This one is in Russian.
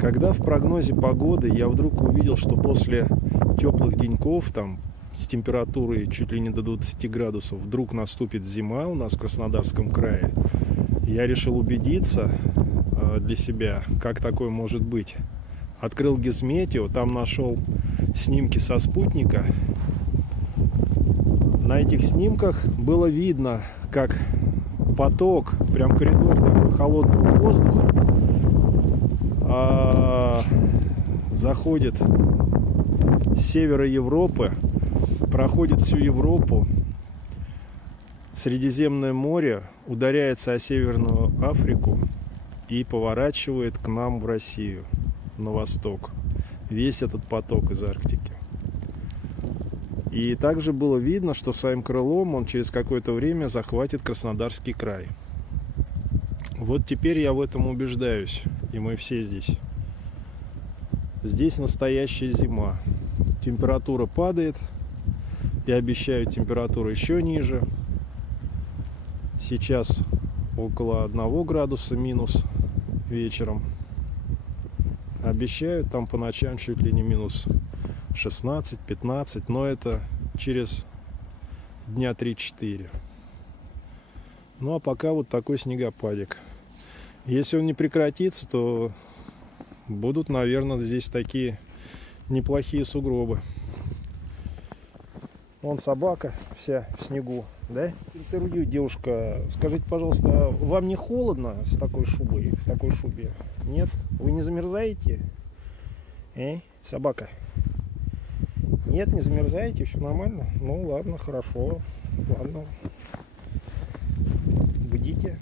Когда в прогнозе погоды я вдруг увидел, что после теплых деньков, там, с температурой чуть ли не до 20 градусов, вдруг наступит зима у нас в Краснодарском крае, я решил убедиться для себя, как такое может быть. Открыл Гизметео, там нашел снимки со спутника. На этих снимках было видно, как поток, прям коридор такой холодного воздуха заходит с севера Европы, проходит всю Европу, Средиземное море, ударяется о Северную Африку и поворачивает к нам в Россию, на восток. Весь этот поток из Арктики. И также было видно, что своим крылом он через какое-то время захватит Краснодарский край. Вот теперь я в этом убеждаюсь, и мы все здесь. Здесь настоящая зима. Температура падает. Я обещаю, температура еще ниже. Сейчас около 1 градуса минус вечером. Обещают там по ночам чуть ли не минус 16-15, но это через дня 3-4. Ну а пока вот такой снегопадик. Если он не прекратится, то будут, наверное, здесь такие неплохие сугробы. Вон собака вся в снегу, да? Интервью, девушка, скажите, пожалуйста, вам не холодно с такой шубой, в такой шубе? Нет? Вы не замерзаете? Собака? Нет, не замерзаете, все нормально? Ну ладно, хорошо, ладно. Будите.